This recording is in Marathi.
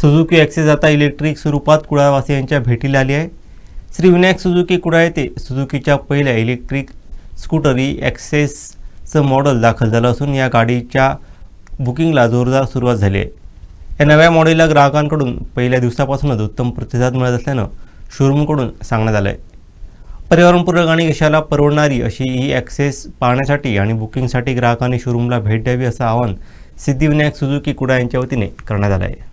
सुझुकी ॲक्सेस आता इलेक्ट्रिक स्वरूपात कुडाळवासियांच्या भेटीला आली आहे। श्री विनायक सुझुकी कुडाळ येथे सुझुकीच्या पहिल्या इलेक्ट्रिक स्कूटरी ॲक्सेसचं मॉडेल दाखल झालं असून या गाडीच्या बुकिंगला जोरदार सुरुवात झाली आहे। या नव्या मॉडेलला ग्राहकांकडून पहिल्या दिवसापासूनच उत्तम प्रतिसाद मिळत असल्यानं शोरूमकडून सांगण्यात आलं आहे। पर्यावरणपूरक आणि यशाला परवडणारी अशी ही ॲक्सेस पाहण्यासाठी आणि बुकिंगसाठी ग्राहकांनी शोरूमला भेट द्यावी असं आवाहन सिद्धिविनायक सुझुकी कुडाळ यांच्या वतीने करण्यात आलं आहे।